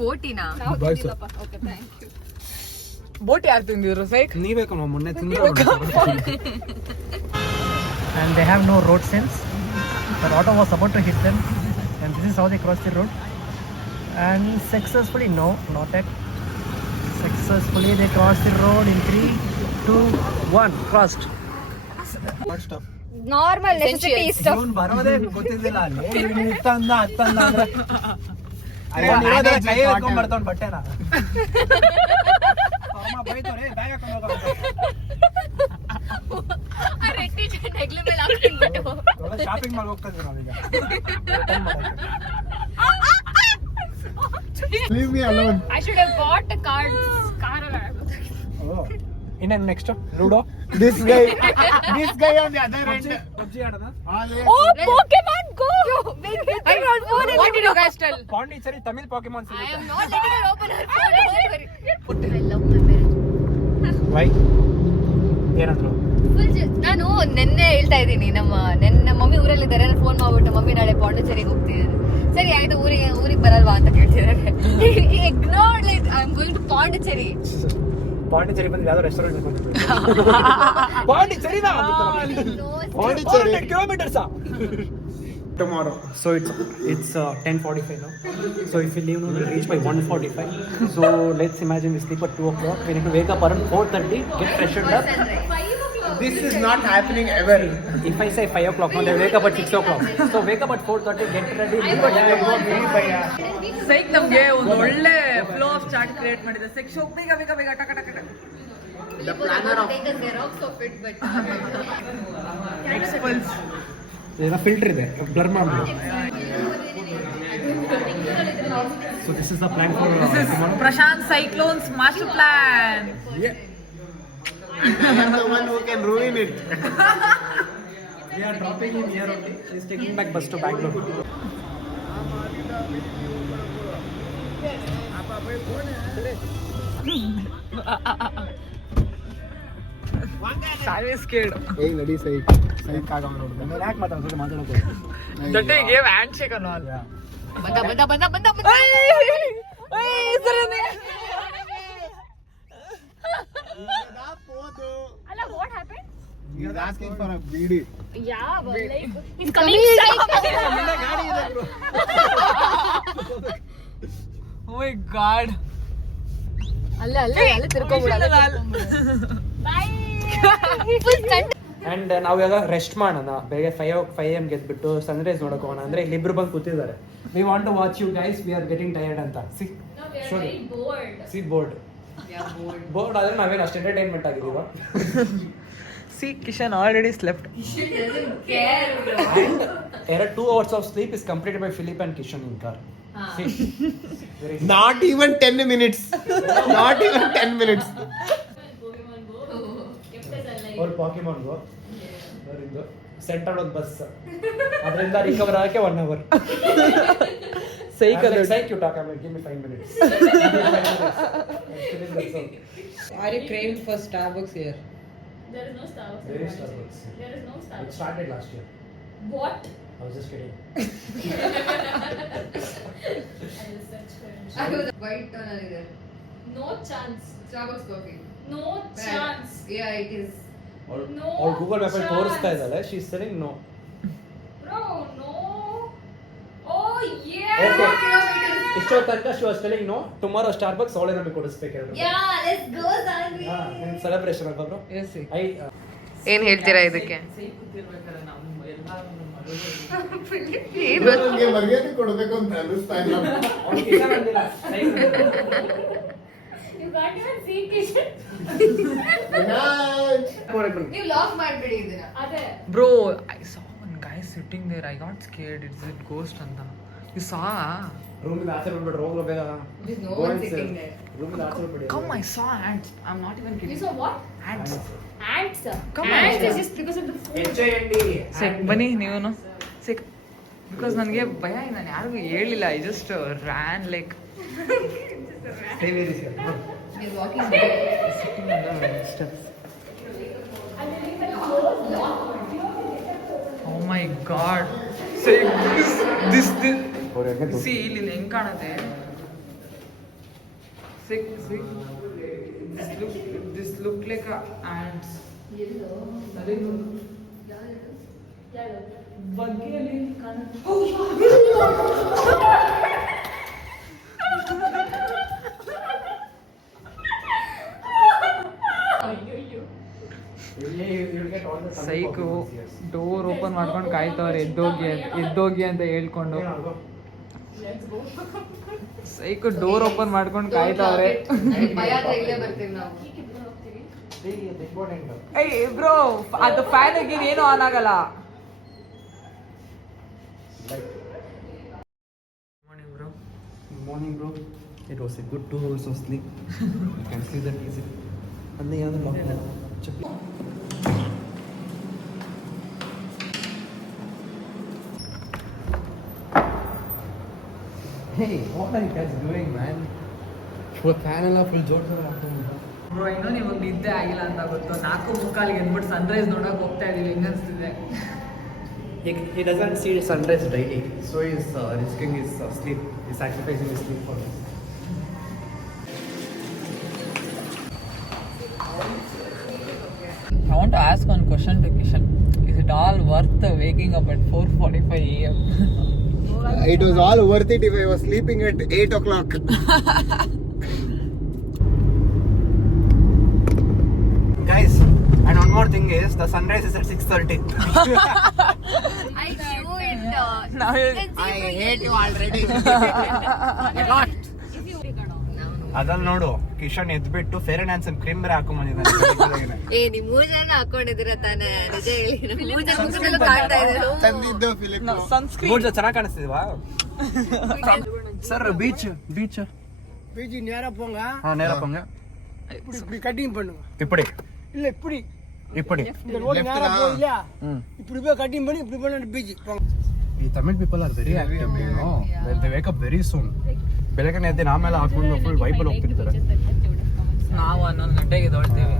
ಬೋಟಿನಾ? Okay thank you. Boat ಯಾರು ತಿಂದಿದ್ರು ಸೈಕ್? ನೀವೇ ಕಣ ಮೊನ್ನೆ ತಿಂದ್ರು. And they have no road sense. The auto was about to hit them, and this is how they crossed the road. And successfully, no, not yet. Successfully they crossed the road in 3, 2, 1. Crossed. What stuff? Normal necessity stuff. ಇವನು ಬರೋದೇ ಗೊತ್ತಿದ್ದಿಲ್ಲ ಅಲ್ಲಿ. ಇವನು ಇತ್ತಂದ ಹತ್ತಂದ ಅಂದ್ರೆ ಕೈ ಎತ್ಕೊಂಡ್ ಬರ್ತಾವ್ ಬಟ್ಟೆನ. ಅಮ್ಮ ಬೈತವ್ರೆ ಬ್ಯಾಗ್ ಹಾಕೊಂಡು ಹೋಗೋದು. ಆ ರೆಡ್ ಟೀ-ಶರ್ಟ್ ಹೆಗ್ಲ ಮೇಲೆ ಹಾಕೊಂಡು ಶಾಪಿಂಗ್ ಮಾಡಿ ಹೋಗ್ತಿದ್ವಿ ನಾವೀಗ. Leave me alone. I should have bought a car Oh. ಇನ್ನೇನು next ludo. This guy on the other end. PUBG ಆಡೋಣ. Oh, Pokemon Go. I got phone. What did you guys tell? Pondicherry Tamil Pokemon I ಸಿಗುತ್ತೆ. am not letting her open her phone. Don't worry. I love my parents. Why? ಏನಂದ್ರು? ನಾನು ನೆನ್ನೆ ಹೇಳ್ತಾ ಇದ್ದೀನಿ ನನ್ನ mummy ಊರಲ್ಲಿದ್ದಾರೆ. ನಾನು phone ಮಾಡ್ಬಿಟ್ಟು ಮಮ್ಮಿ ನಾಳೆ ಪಾಂಡಿಚೇರಿಗೆ ಹೋಗ್ತಿದ್ದಾರೆ. ಸರಿ ಆಯ್ತು, ಊರಿಗೆ ಬರಲ್ವಾ ಅಂತ ಕೇಳ್ತಿದ್ದಾರೆ. Ignore like I am going to Pondicherry. Pondicherry ಬಂದ್ರೆ ಯಾವ್ದೋ ರೆಸ್ಟೋರೆಂಟ್ ಬಂದ್ಬಿಟ್ಟು ಪಾಂಡಿಚೇರಿನಾ? 400 kilometers tomorrow. So it's 10:45 now. So if we leave now, we'll reach by 1:45. So let's imagine we sleep at 2 o'clock. We need to wake up around 4:30, get freshened up. This is not happening ever. If I say 5 o'clock, now they wake up at 6 o'clock. So wake up at 4:30, get ready. ಸೈಕ್ ನಮ್ಗೆ ಒಂದು ಒಳ್ಳೆ flow of chart create ಮಾಡಿದೆ. ಸೈಕ್ show ಬೇಗ ಬೇಗ ಬೇಗ ಟಕ ಟಕ ಟಕ. The planner of take a Xerox of it, but ಎಕ್ಸ್ಪಲ್ಸ್ ಏನೋ ಫಿಲ್ಟರ್ ಇದೆ, ಬ್ಲರ್ ಮಾಡ್ಬಿಡು. So this is the plan for tomorrow. Prashanth cyclones master plan. Yeah. I am the one who can ruin it. We are dropping him here only. He is taking back bus to Bangalore. Sorry scared. Hey, ready say. Say ಕಾಗ ಮಾಡೋದು. ನಾನು ಯಾಕೆ ಮಾತಾಡ್ಸೋದು ಮಾತಾಡೋದು. ಜೊತೆ gave hand shake ಅನ್ನೋ ಅಲ್ಲ. ಬಂದ ಅಲ್ಲ, what happened? He is asking for a BD. Yeah, but like he's coming ಗಾಡಿ ಇದೆ bro. Oh my god. ಅಲ್ಲೇ ತಿರ್ಕೊಂಡ್ಬಿಡಲ್ಲ. Bye. Full stunt. ಅಂಡ್ ನಾವೆಲ್ಲ ರೆಸ್ಟ್ ಮಾಡೋಣ. ಬೆಳಗ್ಗೆ 5 AM ಗೆದ್ಬಿಟ್ಟು ಸನ್ರೈಸ್ ನೋಡಕ್ ಹೋಗೋಣ ಅಂದ್ರೆ ಇಲ್ಲಿ ಇಬ್ರು ಬಂದು ಕೂತಿದ್ದಾರೆ. We want to watch you guys, we are getting tired ಅಂತ. ಸಿ ಬೋರ್ಡ್ ಆದ್ರೆ ನಾವೇನು ಅಷ್ಟು ಎಂಟರ್ಟೈನ್ಮೆಂಟ್ ಆಗಿದೀವ. See, Kishan already slept. And 2 hours of sleep is completed by Philip and Kishan in car. See? Not even 10 minutes. Not even 10 minutes. और Pokemon Go. ಅವರಿಂದ centred ಒಂದು bus. ಅದರಿಂದ recover ಆಗಕ್ಕೆ 1 hour. Psych you talk, give me 5 minutes. Are you craving for Starbucks here? There is no Starbucks. There is Starbucks. There is no It Starbucks. started last year. What? I was just kidding. I will search for it. White tone ಇದೆ. No chance. Starbucks coffee. No chance. Yeah, it is. No ಅವ್ರು Google map ಅಲ್ಲಿ chance. ತೋರಿಸ್ತಾ ಇದ್ದಾಳೆ. She is selling no. Bro, no. Oh yeah. Okay. ಇಷ್ಟೋ ತನಕ she was telling no. Tomorrow Starbucks ಅವಳೇ ನಮಗೆ ಕೊಡಿಸ್ಬೇಕು. Yeah, let's go, Sanvi. ನಿಮ್ ಸೆಲೆಬ್ರೇಷನ್ ಅಲ್ವಾ ಬ್ರೋ? Yes, see. ಏನ್ ಹೇಳ್ತೀರಾ ಇದಕ್ಕೆ? ನನಗೆ ಮರ್ಯಾದೆ ಕೊಡಬೇಕು ಅಂತ ಅನಿಸ್ತಾ ಇಲ್ಲ. You can't even see Kishan. ನೀವು ಲಾಕ್ ಮಾಡ್ಬಿಡಿ ಇದನ್ನ. ಅದೇ. Bro, I saw one guy sitting there. I got scared. It's a ghost ಅಂತ. You saw? ರೂಮ್ ಇಂದ ಆಚೆ ಬಂದ್ಬಿಟ್ರೆ ಹೋಗ್ಲೋ ಬೇಗ. There's no one sitting there. Room ಇಂದ ಆಚೆ ಬಂದ್ಬಿಡಿ. Come, I saw ants. I'm not even You kidding. saw what? Ants. Ants. Come Ants on. is just because of the food. Sick, ಬನ್ನಿ ನೀವನು. Sick. Because ನನಗೆ ಭಯ, ನಾನು ಯಾರಿಗೂ ಹೇಳಿಲ್ಲ. I just ran like. Stay very safe. You're walking. Sitting on the steps. Oh my god. Sick. This. See, ಇಲ್ಲಿ ಹೆಂಗ್ ಕಾಣುತ್ತೆ. Sick. This look like a ants. ಬಗ್ಗೆಯಲ್ಲಿ ಸೈಕು ಡೋರ್ ಓಪನ್ ಮಾಡ್ಕೊಂಡು ಕಾಯ್ತವ್ರೆ ಎದ್ದೋಗಿ ಅಂತ ಹೇಳ್ಕೊಂಡು. ಸೈಕು ಡೋರ್ ಓಪನ್ ಮಾಡ್ಕೊಂಡು ಕಾಯ್ತವ್ರೆ. ಭಯ ಆದ್ರೆ ಇಲ್ಲೇ ಬರ್ತೀವಿ ನಾವು. ಏಯ್ ಬ್ರೋ, ಅದು ಫ್ಯಾನ್ ಆಗಿನ ಏನು ಆನ್ ಆಗಲ್ಲ. Morning, bro. It was a good 2 hours of sleep. You can see that easy. And the other lockdown. Hey, what are you guys doing, man? Your fan ಎಲ್ಲ full ಜೋಡ್ಸೋದು ಹಾಕ್ಕೊಂಡು. Bro, ಇನ್ನೂ ನಿಮಗೆ ನಿದ್ದೆ ಆಗಿಲ್ಲ ಅಂತ ಗೊತ್ತು. 4:45 ಎದ್ಬಿಟ್ಟು ಸನ್ರೈಸ್ ನೋಡಕ್ ಹೋಗ್ತಾ ಇದೀವಿ. ಹೆಂಗನ್ಸ್ತಿದೆ? He doesn't see sunrise daily, so he's risking his sleep. He's sacrificing his sleep for this. I want to ask one question to Kishan. Is it all worth waking up at 4:45 a.m.? It was all worth it if I was sleeping at 8 o'clock. Guys, and one more thing is the sunrise is at 6:30. I knew it. Now I hate you already. ಅದನ್ನ ನೋಡು, ಕಿಶನ್ ಎದ್ಬಿಟ್ಟು fair and handsome cream ಬೇರೆ ಹಾಕೊಂಡ್ಬಂದಿದ್ದಾನೆ. ನೀವು 3 ಜನ ಹಾಕೊಂಡಿದ್ದೀರ ತಾನೇ? ನಿಜ ಹೇಳಿ, 3 ಜನ ಮುಖದಲ್ಲೂ ಕಾಣ್ತಾ ಇದ್ದಾರೆ. ತಂದಿದ್ದು ಫಿಲಿಪ್. sunscreen. ಮೂರ್ ಜನ ಚೆನ್ನಾಗಿ ಕಾಣಿಸ್ತಿದ್ವಾ ಸರ್? ಬೀಚ್ பிஜி நேரா போங்க. ನೇರ ಪೊಂಗ இப்படி கட்டிங் பண்ணுங்க. ಇಪ್ಪಡಿ இல்ல இப்படி ಇಪ್ಪಡಿ. இந்த ரோடு நேரா போயில இப்படி போய் கட்டிங் பண்ணி இப்படி பண்ணி பிஜி போங்க. ಈ Tamil people are very active, you know. They wake up very soon. ಬೆಳಗ್ಗೆ ಎದ್ದು ಆಮೇಲೆ ಹಾಕೊಂಡು ಫುಲ್ ವೈಬಲ್ ಹೋಗ್ತಿರ್ತಾರೆ. ನಾವು 11 ಗಂಟೆಗೆ ಎದ್ದೇಳ್ತೀವಿ.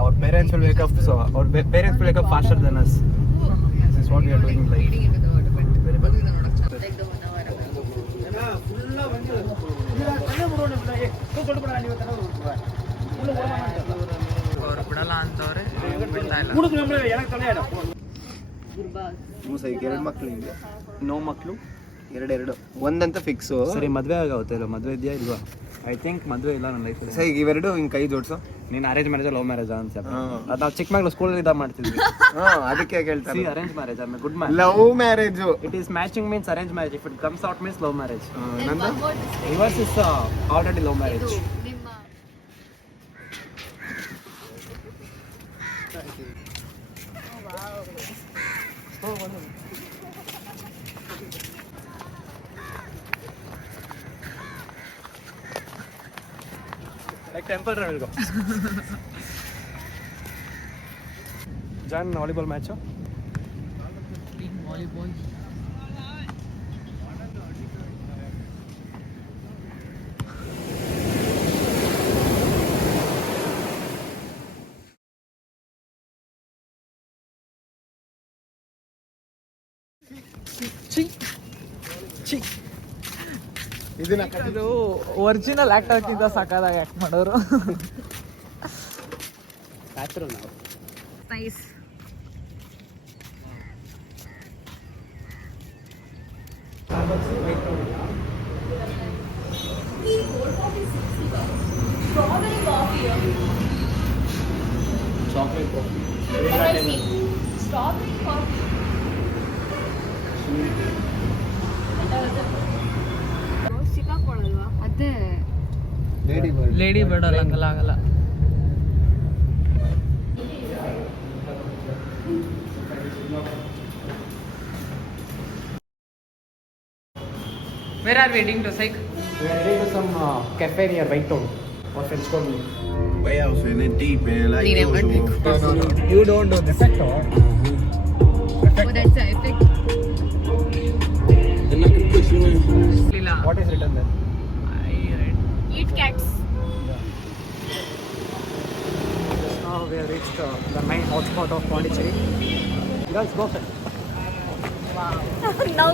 Our parents will wake up, so our parents will wake up faster than us. This is what we are doing in life. ಅವ್ರು ಬಿಡಲ್ಲ ಅಂತವ್ರೆ, ಬಿಡ್ತಾ ಇಲ್ಲ. ಈಗ 2 ಮಕ್ಳು ಇದೆ. ನೋ ಮಕ್ಳು 2 ಒಂದಂತ ಫಿಕ್ಸು. ಸರಿ, ಮದ್ವೆ ಆಗುತ್ತೆ ಇಲ್ಲ? ಮದ್ವೆ ಇದೆಯಾ ಇಲ್ವಾ? ಐ ಥಿಂಕ್ ಮದ್ವೆ ಇಲ್ಲ ನನ್ನ ಲೈಫ್. ಸರಿ, ಈಗ ಇವೆರಡು ಹಿಂಗೆ ಕೈ ಜೋಡ್ಸು. ನೀನು ಅರೇಂಜ್ ಮ್ಯಾರೇಜ್ ಲವ್ ಮ್ಯಾರೇಜ್ ಅಂತ ಅದು ನಾವು ಚಿಕ್ಕ ಮಗಳು ಸ್ಕೂಲಲ್ಲಿ ಇದ್ದಾಗ ಮಾಡ್ತಿದ್ವಿ. ಅದಕ್ಕೆ ಕೇಳ್ತಾರೆ. ಅರೇಂಜ್ ಮ್ಯಾರೇಜ್ ಆಮೇಲೆ good marriage. Love marriage. It is matching means arrange marriage. If it comes out means love marriage. ನಂದು reverse is already love marriage. Like temple run will go. Join volleyball match. Volleyball. ಇದನ್ನ ಇದು original ಆಕ್ಟರ್ಗಿಂತ ಸಾಕಾದಾಗ act ಮಾಡೋರು. Natural ನಾವು. Nice. Chocolate coffee. Strawberry coffee. ಸಿಕ್ಕಾಕೊಳ್ಳಲ್ವಾ? ಅದೇ lady bird ಅಲ್ಲ, ಆಗಲ್ಲ. Where are we heading to, Saik? We are heading to some cafe near White Town. Our friends called me. way out in it deep in like ನೀನೇ usual. ಮಾಡ್ಬೇಕು. You don't know this. Oh, that's an effect. Then I can put you in. Lila. What is written there? I read. Eat cats. Now we have reached the main hotspot of Pondicherry. Guys, go ahead. No.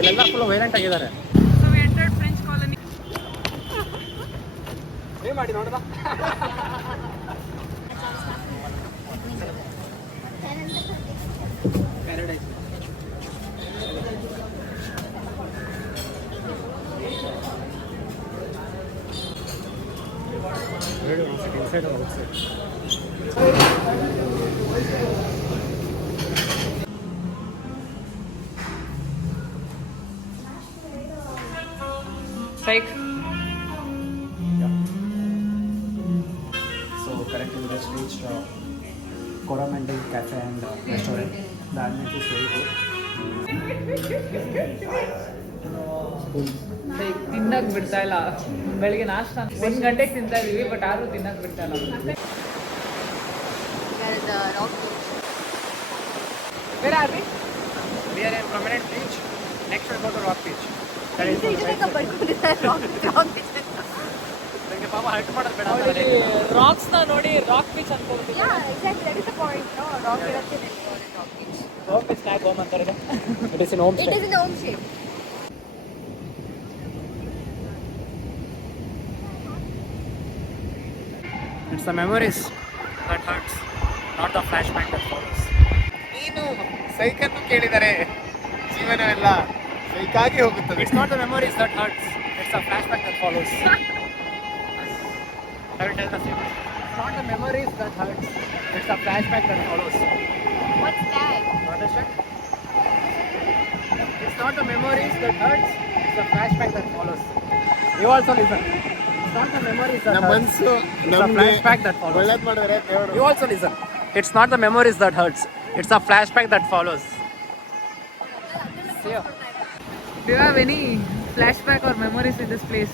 ಇಲ್ಲೆಲ್ಲ full violent ಆಗಿದ್ದಾರೆ. we entered French colony. ಏನ್ ಮಾಡಿ ನೋಡದ paradise inside or outside. Psych. So currently we just reached Coromandel Cafe and Restaurant. The ambience is very good. ತಿನ್ನಕ್ ಬಿಡ್ತಾ ಇಲ್ಲ. ಬೆಳಿಗ್ಗೆ ನಾಷ್ಟ 1 ಗಂಟೆಗೆ ತಿಂತಾ ಇದೀವಿ, ಬಟ್ ಯಾರು ತಿನ್ನಕ್ ಬಿಡ್ತಾ ಇಲ್ಲ. Where are we? We are in Promenade Beach. Next we'll go to Rock Beach. ನನಗೆ ಪಾಪ ಹರ್ಟ್ ಮಾಡೋದು ಬೇಡ ಅಂತ ಹೇಳಿ. ರಾಕ್ಸ್ ನ ನೋಡಿ ರಾಕ್ ಬೀಚ್ ಅನ್ಕೊಳ್ತೀವಿ. Rock Beach snack home ಅಂತಾರೆ. It is in home stay. It's the memories that hurts, not the flashback that follows. ನೀನು ಸೈಕನ್ನು ಕೇಳಿದರೆ ಜೀವನವೆಲ್ಲ ಸೈಕಾಗಿ ಹೋಗುತ್ತದೆ. It's not the memories that hurts, it's the flashback that follows. I will tell the same. It's not the memories that hurts, it's the flashback that follows. What's that? Understand? It's not the memories that hurts, it's the flashback that follows. You also listen. It's not the memories that ನಮ್ಮ hurts, ಮನಸ್ಸು it's the ನಮ್ಗೆ flashback that follows. ಒಳ್ಳೇದು ಮಾಡಿದ್ರೆ ದೇವರು. You also listen. It's not the memories that hurts, it's the flashback that follows. See ya. Do you have any flashback or memories in this place?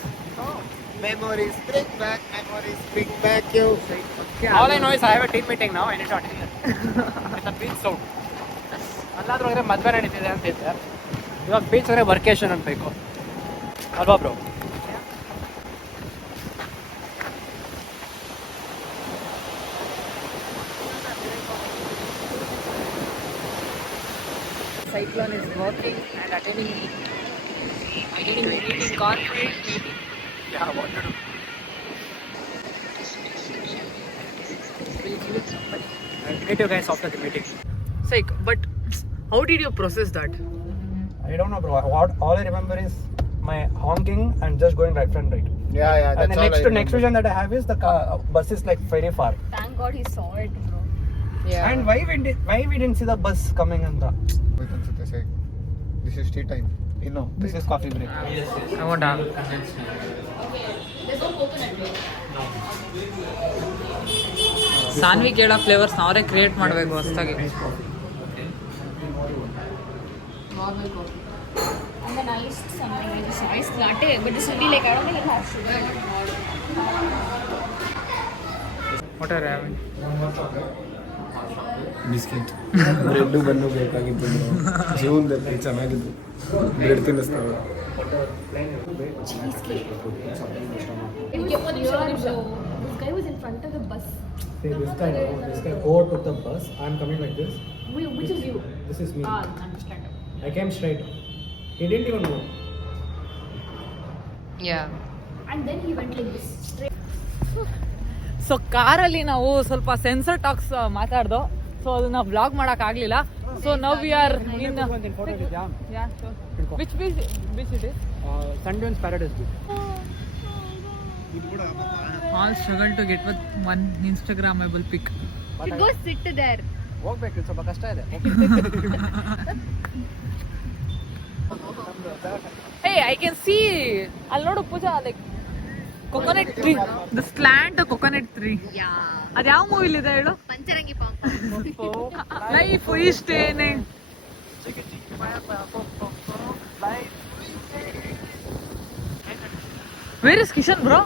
Memories bring back, memories bring back you. All I know is I have a team meeting now. I need to attend it. With a beach sound. ಅಲ್ಲಾದ್ರೂ ಹೋದ್ರೆ ಮದುವೆ ನಡೀತಿದೆ ಅಂತ ಇದ್ದೆ. ಇವಾಗ beach ಹೋದ್ರೆ ವರ್ಕೇಶನ್ ಅನ್ಬೇಕು ಅಲ್ವಾ bro? Cyclone is working and attending corporate meeting. Yeah, what to do? We'll give it somebody. I'll meet you guys after the meeting. Psych, but how did you process that? I don't know, bro. All I remember is my honking and just going right and right. Yeah, And that's the all I next vision that I have is the bus is like very far. Thank God he saw it, bro. Yeah. And why we didn't see the bus coming ಅಂತ? ಅನ್ಸುತ್ತೆ ಸೈ. This is tea time. No, this is coffee break. I want to. Saanvi ಕೇಳೋ flavours ಅವರೇ create ಮಾಡಬೇಕು ಹೊಸದಾಗಿ. Normal coffee. And then I'll list something like this nice latte, but this will be like, I don't think it'll have sugar. What are you having? Biscuit bread bun ಬೇಕಾಗಿದ್ದು ಜೀವನದಲ್ಲಿ ಚೆನ್ನಾಗಿದ್ದು bread ತಿನ್ನಿಸ್ತಾವೆ. Cheesecake. It was weird, bro. This guy was in front of the bus. See, this guy go to the bus. I'm coming like this. Wait, which is you? This is me. Understand. I came straight. He didn't even know. Yeah. And then he went like this, straight. So ಕಾರಲ್ಲಿ ನಾವು ಸ್ವಲ್ಪ censor talks ಮಾತಾಡ್ದು, so ಅದನ್ನ blog ಮಾಡಕ್ ಆಗ್ಲಿಲ್ಲ. So now we are in which beach it is? Sundance Paradise Beach. All struggle to get with one Instagrammable pic. You go sit there. ಹೋಗ್ಬೇಕು, ಸ್ವಲ್ಪ ಕಷ್ಟ ಇದೆ. Hey, I can see ಅಲ್ಲಿ ನೋಡು ಪೂಜಾ, like coconut tree, the slant coconut tree. Yeah. ಅದ್ ಯಾವ ಮೂವಿಲಿ ಇದೆ ಹೇಳು? Pancharangi Pam. ಲೈಫ್ ಇಷ್ಟೇನೆ. Where is Kishan, bro?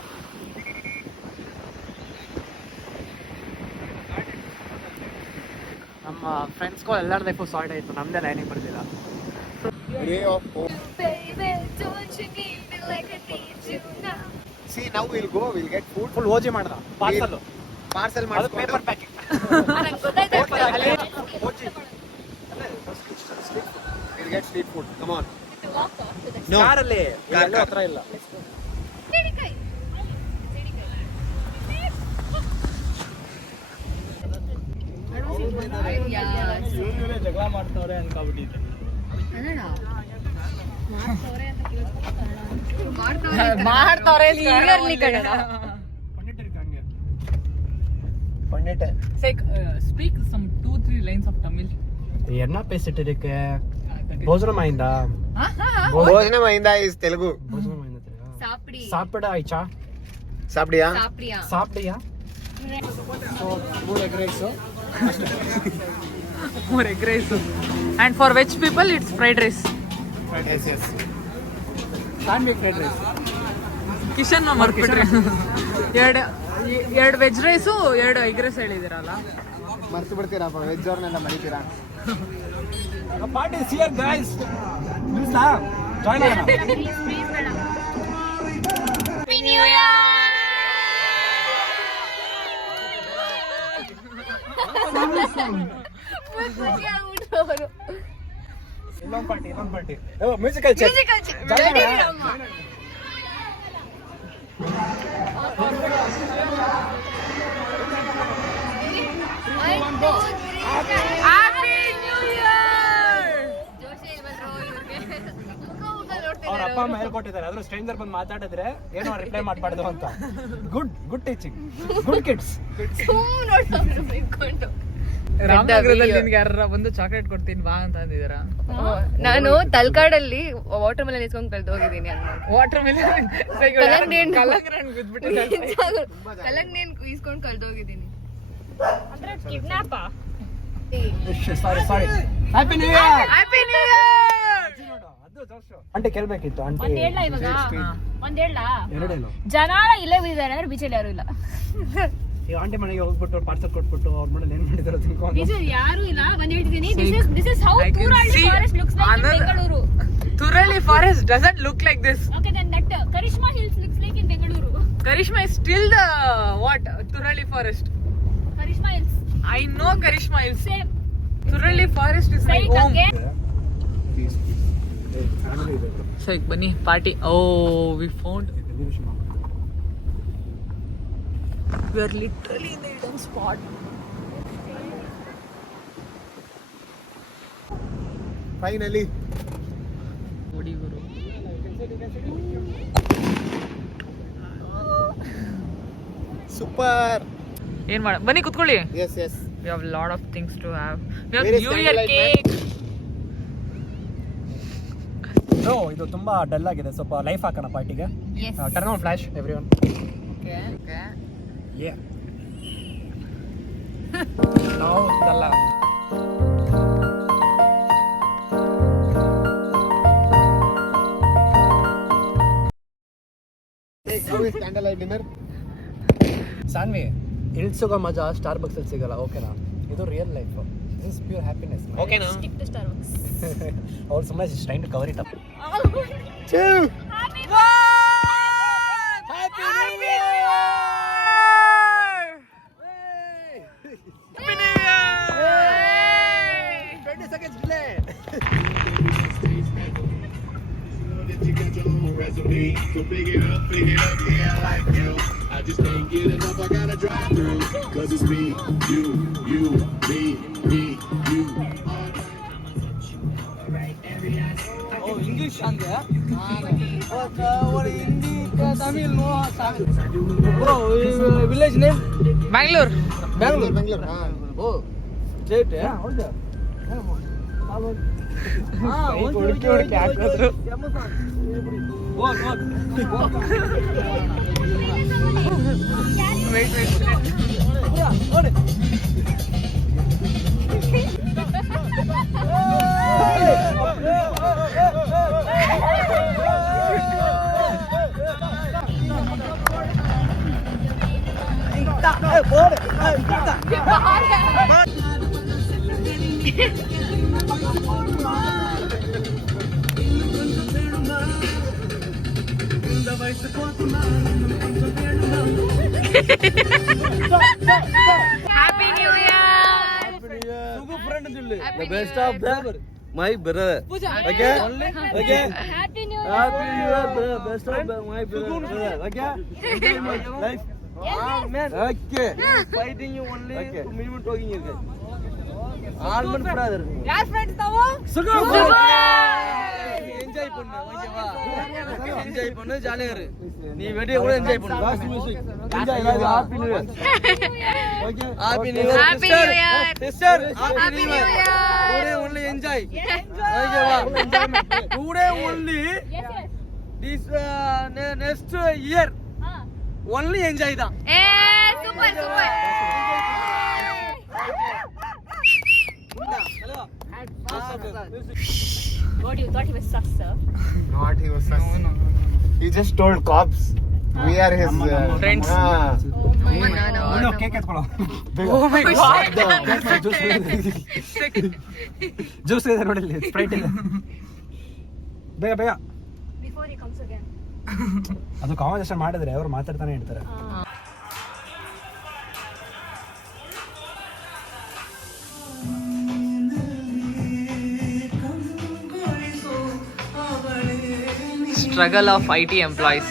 ನಮ್ಮ ಫ್ರೆಂಡ್ಸ್ಗೂ ಎಲ್ಲರ ಲೈಫು ಸಾರ್ಟ್ ಆಯಿತು, ನಮ್ಮದೇ ಲೈನಿಗೆ ಬರ್ತಿಲ್ಲ. Ray of hope. Baby, don't you need me like I need you now? See, now we'll go, we'll get food. Full OG ಮಾಡ್ದ parcel, parcel ಅದು ಮಾಡಿಸ್ಕೊಂಡು paper packing. ನಂಗೆ ಗೊತ್ತಾಯ್ತು. we'll get street food. Come on. ಕಾರಲ್ಲಿ ಹತ್ರ ಇಲ್ಲ. ಜಗಳ ಮಾಡ್ತಾವ್ರೆ ಅನ್ಕೊಬಿಟ್ಟಿದ್ದೆ. ಮಾಡ್ತಾವ್ರೆ speak some 2-3 lines of Tamil. ಎನ್ನ ಪೇಸಿಟ್ಟು ಇದಕ್ಕೆ ಭೋಜನమైందా? భోజనమైందా is Telugu. భోజనమైందా? ಸಾಪ್ಡಿ సాపిడ ఆయిచా? సాపిడియా? సాపిడియా? So 3 egg rice. More egg rice. And for veg people it's fried rice. Yes. Sandwich fried rice. Kishan ಮರ್ಬಿಟ್ರಿ. ಎರಡು ವೆಜ್ ರೈಸು 2 ಎಗ್ ರೈಸ್ ಹೇಳಿದಿರಲ್ಲ. ಮರ್ತು ಬಿಡ್ತೀರಪ್ಪ ವೆಜ್ ಅವ್ರನ್ನೆಲ್ಲ ಮರಿತೀರಾ? Party is here guys. Please join us. Happy New Year. ಇನ್ನೊಂದು party musical chair. ಅವ್ರ ಅಪ್ಪ ಅಮ್ಮ ಹೇಳ್ಕೊಟ್ಟಿದ್ದಾರೆ, ಆದ್ರೂ ಸ್ಟ್ರೇಂಜರ್ ಬಂದು ಮಾತಾಡಿದ್ರೆ ಏನೋ ರಿಪ್ಲೈ ಮಾಡಬಾರ್ದು ಅಂತ. Good teaching, good kids. ರಾಮನಗರದಲ್ಲಿ ನಿನ್ಗೆ ಯಾರ ಬಂದು ಚಾಕ್ಲೇಟ್ ಕೊಡ್ತೀನಿ ಬಾ ಅಂತ ಅಂದಿದಾರ. ನಾನು ತಲ್ಕಾಡಲ್ಲಿ ವಾಟರ್ ಮೆಲನ್ ಇಸ್ಕೊಂಡ್ ಕಳ್ದು ಹೋಗಿದ್ದೀನಿ. ವಾಟರ್ ಮೆಲನ್ ಕಲ್ಲಂಗಡಿ ಇಸ್ಕೊಂಡ್ ಕಳ್ದು ಹೋಗಿದ್ದೀನಿ. Sorry happy new year. Aunty ಕೇಳ್ಬೇಕಿತ್ತು. ಆಂಟಿ ಎರಡೇನು ಜನ ಇಲ್ಲೇ ಬಿದ್ದಾರೆ ಅಂದ್ರೆ ಬೀಚಲ್ಲಿ ಯಾರು ಇಲ್ಲ. ಈಗ ಆಂಟಿ ಮನೆಗೆ ಹೋಗ್ಬಿಟ್ಟು ಪಾರ್ಸಲ್ ಕೊಟ್ಬಿಟ್ಟು ಅವ್ರ ಮನೇಲಿ ಏನ್ ಮಾಡಿದಾರೋ ತಿನ್ಕೊಂಡು ಬೀಚಲ್ಲಿ ಯಾರು ಇಲ್ಲ. ಒಂದ್ ಹೇಳ್ತಿದ್ದೀನಿ, this is how Turali forest looks like in Bengaluru. Turali forest doesn't look like this. Okay, then that Karishma Hills looks like in Bengaluru. Karishma is still the what? Turali forest. Karishma Hills. I know Karishma Hills. Same. Turali forest is my Say it home. again. So ಬನ್ನಿ party. Oh, we found. We are literally in the hidden spot. Finally. ನೋಡಿ ಗುರು. Super. ಏನ್ ಮಾಡ ಬನ್ನಿ ಕುತ್ಕೊಳ್ಳಿ. Yes. We have a lot of things to have. We have Where is New Year candlelight, cake. ಇದು ತುಂಬಾ dull ಆಗಿದೆ, ಸ್ವಲ್ಪ life ಹಾಕೋಣ ಪಾರ್ಟಿಗೆ. Turn on flash everyone. Okay. Yeah. ನಾವು ಡಲ್ಲ. How is candlelight dinner? Saanvi, ಇಲ್ಲಿ ಸಿಗೋ ಮಜಾ ಸ್ಟಾರ್ ಬಕ್ಸ್ ಅಲ್ಲಿ ಸಿಗಲ್ಲ. ಓಕೆನಾ? ಇದು real life. This is pure happiness. ಓಕೆನಾ? Stick to Starbucks. ಅವ್ರು ಸುಮ್ಮನೆ trying to cover it up. Happy Happy New Year. 20 seconds delay. You got your own recipe, so pick it up, yeah, I like you. I just can't get enough, I gotta drive through. Cause it's me, you, me, you. Oh, English ಹಂಗೆ? Hindi Tamil no song. Bro, village name? Bangalore. Bangalore. Oh. State? ಹೌದಾ? ಹುಡುಕಿ ಹಾಕಿದ್ರು. Happy New Year. The best of them. my brother. Pooja. Okay? Okay? Happy New Year. Happy New Year, brother. Best of my brother. Okay? Enjoy my life. Okay. Fighting you only. Okay. Minimum talking you. Almond brother. ಯಾರ್ friends ನಾವು enjoy பண்ணு ஓகேவா enjoy பண்ணு ஜாலியா இரு நீ வெடிய கூட என்ஜாய் பண்ணு last music enjoy happy new year okay happy new year Happy New Year. Sister Happy New Year. Today only enjoy ஓகேவா today only this next year only enjoy தான் Super, super. What you thought he was sus, sir? Not he was sus. He just told cops we are his friends. No, cake ಎತ್ಕೊಳ್ಳೋ. Oh my god. Juice ಇದೆ ನೋಡಿ ಇಲ್ಲಿ, Sprite ಇದೆ. ಬೇಗ ಬೇಗ. Before he comes again. ಅದು conversation ಮಾಡಿದ್ರೆ ಅವ್ರು ಮಾತಾಡ್ತಾನೆ ಇರ್ತಾರೆ. Struggle of IT employees.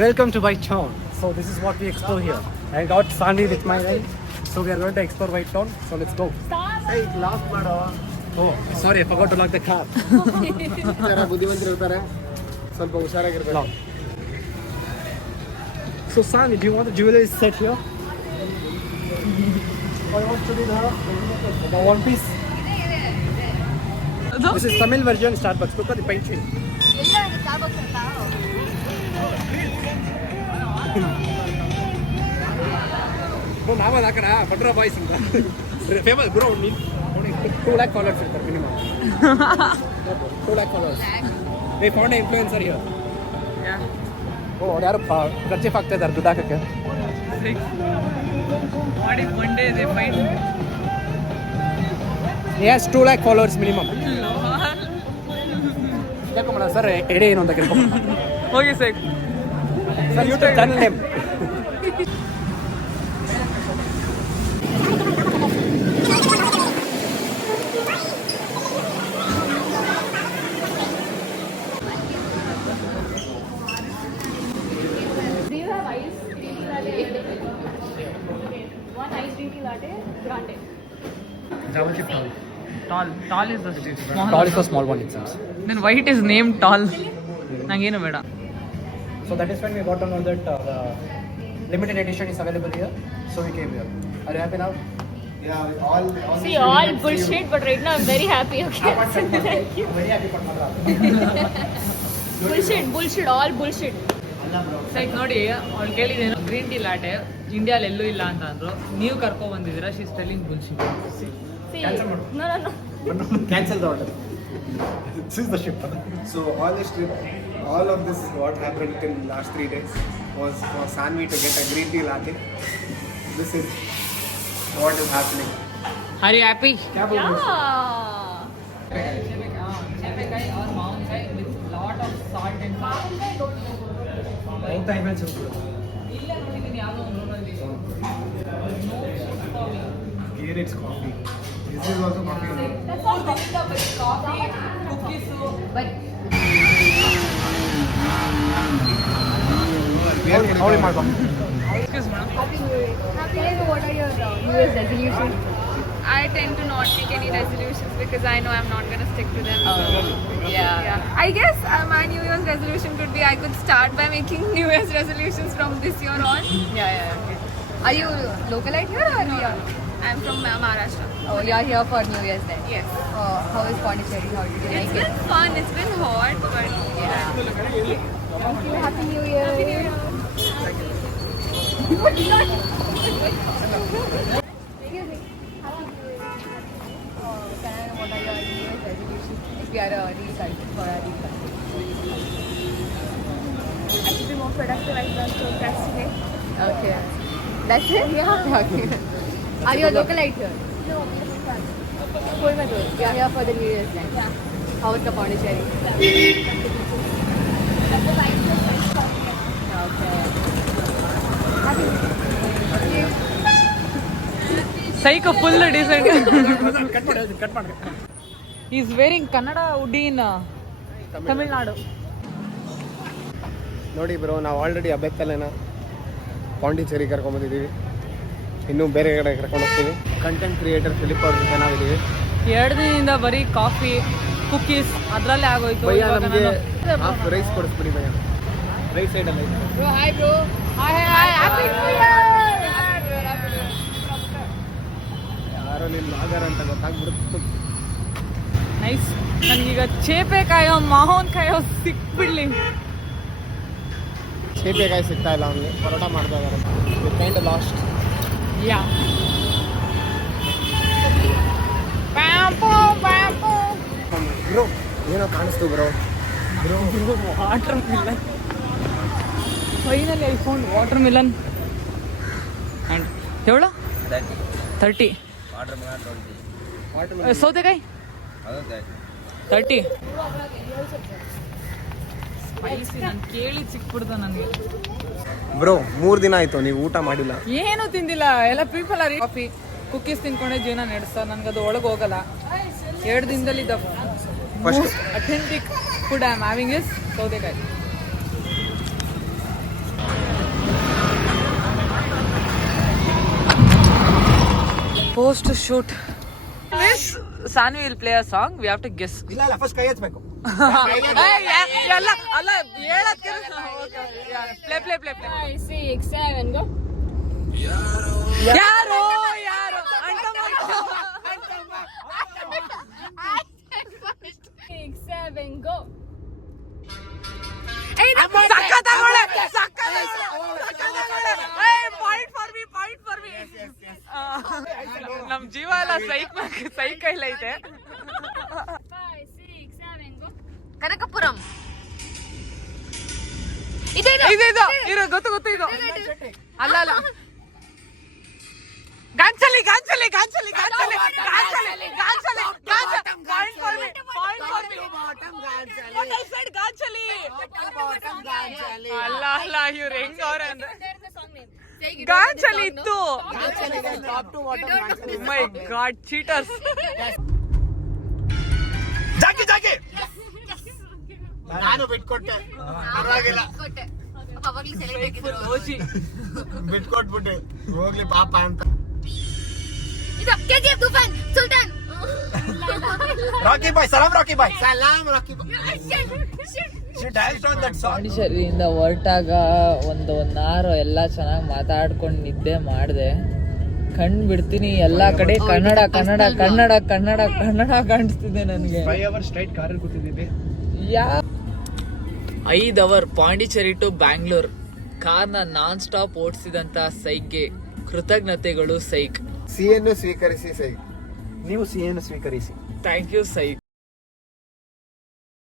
Welcome to White Town. So this is what we explore here. I got Sanvi with my ride. So we are going to explore White Town. So let's go. Hey, lock ಮಾಡೋ. Oh, sorry, I forgot to lock the car. ಜರ ಬುದ್ಧಿವಂತರು ಇರ್ತಾರೆ, ಸ್ವಲ್ಪ ಹುಷಾರಾಗಿರ್ಬೇಕು. So Sanvi, do you want the jewelry set here? Or you want to do the one piece? This is Tamil version Starbucks. Look at the paint shade. ನಾವಲ್ಲಿ ಹಾಕೋಣ ಭಟ್ರ boys ಅಂತ famous bro. 2 lakh followers ಇರ್ತಾರೆ minimum. 2 lakh followers. They found an influencer here. ಓ ಅವ್ರು ಯಾರು ಖರ್ಚಿ ಹಾಕ್ತಾ ಇದ್ದಾರೆ ದುಡ್ಡು ಹಾಕಕ್ಕೆ. ಮಾಡಿ ಮಂಡೇ ದೇ fight. Yes, 2 lakh followers minimum. ಕೇಳ್ಕೊಂಬಳ ಸರ್ ಎಡೆ ಏನು ಅಂತ ಕೇಳ್ಕೊಂಬ. ಹೋಗಿ sir YouTube channel name. Do you have ice green tea latte? Okay. One ice green tea latte, grande. Tall is the small. Tall is the small one it seems. Then white is named tall. ನಂಗೇನು ಬೇಡ. So that is when we got to know that the limited edition is available here. So we came here. Are you happy now? Yeah, all See, all bullshit, but right now I'm very happy. Okay. Thank you. Very happy for Madra. Bullshit, all bullshit. ಸೈಕ್ ನೋಡಿ ಅವ್ಳು ಕೇಳಿದೇನು green tea latte ಇಂಡಿಯಾಲ್ ಎಲ್ಲೂ ಇಲ್ಲ ಅಂತ ಅಂದ್ರು. ನೀವು ಕರ್ಕೊ ಬಂದಿದ್ದೀರಾ, she ಸ್ಟೆಲ್ಲಿಂಗ್ bullshit. See, Cancel ಮಾಡು. no. Cancel the order. This is the ship. So all this trip, all of this what happened in last 3 days was for Sanvi to get a green tea latte. This is what is happening. Are you happy? Yeah. ಚೆಪ್ಪೆಕಾಯಿ or ಮಾವಿನಕಾಯಿ with lot of salt and Both animals are good. ಇಲ್ಲ ನೋಡಿದ್ದೀನಿ ಯಾವುದೋ ಒಂದು ರೋಡಲ್ಲಿ. Here it's coffee. This is also coffee. That's all coffee. Coffee, cookies. Only my one. Excuse madam. What are your New Year's resolutions? I tend to not make any resolutions because I know I'm not going to stick to them. Yeah. I guess my New Year's resolution could be I could start by making New Year's resolutions from this year on. Yeah. Okay. Are you localite here or here? I'm from Maharashtra. Oh, you are here for New Year's then? Yes. How is Pondicherry? How did you It's like it? been fun. It's been hot, but yeah. Thank you. Happy New Year. Happy New Year. can I know what are your New Year's resolutions? If you are re-cultured for a re-culture. I should be more productive at the procrastinate. Okay. That's it? Yeah. Okay. Are you a localite here? No, Coimbatore. You are here for the New Year's time? yeah. How was the Pondicherry? But the life is very confident. Okay. Psycho full decent. Cut ಮಾಡಿ is varying Kannada ಉಡ್ಡಿ ಇನ್ ತಮಿಳ್ನಾಡು. ನೋಡಿ bro, ನಾವು already ಅಬ್ಬೆತ್ತಲೆನ Pondicherry ಕರ್ಕೊಂಡ್ಬಂದಿದ್ದೀವಿ. ಇನ್ನೂ ಬೇರೆ ಕಡೆ ಕರ್ಕೊಂಡು ಹೋಗ್ತೀವಿ. Content creator Philip ಅವ್ರ ಜೊತೆ ನಾವಿದ್ದೀವಿ. 2 ದಿನದಿಂದ ಬರೀ ಕಾಫಿ ಕುಕ್ಕೀಸ್ ಅದರಲ್ಲೇ ಆಗೋಯ್ತು. ಭಯ್ಯ ಇವಾಗ ನಮಗೆ ನಾನು ಹಾಫ್ ರೈಸ್ ಕೊಡಿಸ್ಬಿಡಿ ಭಯ್ಯ. ರೈಟ್ ಸೈಡಲ್ಲಿ ಐತೆ. Bro, hi bro. Hi, happy New Year. ಯಾರೋ ನಿನ್ನ ಲಾಗರ್ ಅಂತ ಗೊತ್ತಾಗ್ಬಿಡುತ್ತೆ. ನೈಸ್. ನನಗೀಗ ಚೇಪೆ ಕಾಯೋ ಮಾವನ್ ಕಾಯೋ ಸಿಕ್ಬಿಡ್ಲಿ. ಸೇಪೆಕಾಯಿ ಸಿಗ್ತಾ ಇಲ್ಲ ಅವನಿಗೆ. ಪರೋಟ ಮಾಡ್ತಾ ಇದ್ದಾರೆ. Kind last. ಯಾ ಬ್ರೋ ಏನೋ ಕಾಣಿಸ್ತು bro. Watermelon. Finally I found watermelon. And ಎವಳು 30. ಸೌತೆಕಾಯಿ 30. ಸ್ಪೈಸಿ ನಾನು ಕೇಳಿದ್ ಸಿಕ್ಬಿಡ್ತು ನನಗೆ. ಬ್ರೋ 3 ದಿನ ಆಯ್ತು ನೀವು ಊಟ ಮಾಡಿಲ್ಲ. ಏನು ತಿಂದಿಲ್ಲ. ಎಲ್ಲ ಪೀಪಲ್ ಆರ್ ಕಾಫಿ ಕುಕ್ಕೀಸ್ ತಿನ್ಕೊಂಡೆ ಜೀವನ ನಡೆಸ್ತಾ. ನನಗದು ಒಳಗೆ ಹೋಗಲ್ಲ. 2 ದಿನದಲ್ಲಿ the most authentic food I am having is ಸೌತೆಕಾಯಿ. Post shoot. Miss Sanvi will play a song. We have to guess. ಇಲ್ಲ ಫಸ್ಟ್ ಕೈ ಎತ್ತಬೇಕು. ಅಲ್ಲ ಅಲ್ಲ ಹೇಳಕ್ಕೆ ಪ್ಲೇ 5, 6, 7, go. ಯಾರು ಯಾರು 6, 7, go. ನಮ್ ಜೀವ ಎಲ್ಲ ಸೈಕಲ್ ಐತೆ. 5, 6, 7, go. ಕನಕಪುರಂ. ಇದು ಗೊತ್ತು ಇದು. ಅಲ್ಲ ಗಾಂಚಲಿ ಅಲ್ಲ ಇವ್ರು ಹೆಂಗ ಅವ್ರೆ ಅಂದ್ರೆ ಗಾಂಚಲಿ ಇತ್ತು. ಮೈ ಗಾಡ್ ಚೀಟರ್ಸ್. ಜಾಕಿ ನಾನು ಬಿಟ್ಕೊಟ್ಟೆ. ಪರವಾಗಿಲ್ಲ, ಬಿಟ್ಕೊಟ್ಬಿಟ್ಟೆ. ಹೋಗ್ಲಿ ಪಾಪ ಅಂತ. ಇದು KGF ತೂಫಾನ್ ಸುಲ್ತಾನ್. ರಾಕಿ ಬಾಯ್, ಸಲಾಂ ರಾಕಿ ಬಾಯ್. ಪಾಂಡಿಚೇರಿಯಿಂದ ಹೊರಟಾಗ ಒಂದು 1 hour ಎಲ್ಲ ಚೆನ್ನಾಗಿ ಮಾತಾಡ್ಕೊಂಡು ನಿದ್ದೆ ಮಾಡಿದೆ. ಕಣ್ ಬಿಡ್ತೀನಿ ಎಲ್ಲ ಕಡೆ ಕನ್ನಡ ಕಾಣಿಸ್ತಿದೆ ನನಗೆ. 5 hours ಸ್ಟ್ರೈಟ್ ಕಾರಲ್ಲಿ ಕೂತಿದ್ದೀವಿ. 5 hour ಪಾಂಡಿಚೇರಿ ಟು ಬ್ಯಾಂಗ್ಳೂರ್ ಕಾರ್ನ ನಾನ್ ಸ್ಟಾಪ್ ಓಡಿಸಿದಂತ ಸೈಕ್ಗೆ ಕೃತಜ್ಞತೆಗಳು ಸೈಕ್. ಸಿಹಿಯನ್ನು ಸ್ವೀಕರಿಸಿ ಸೈ. ನೀವು ಸಿಹಿಯನ್ನು ಸ್ವೀಕರಿಸಿ. Thank you psych.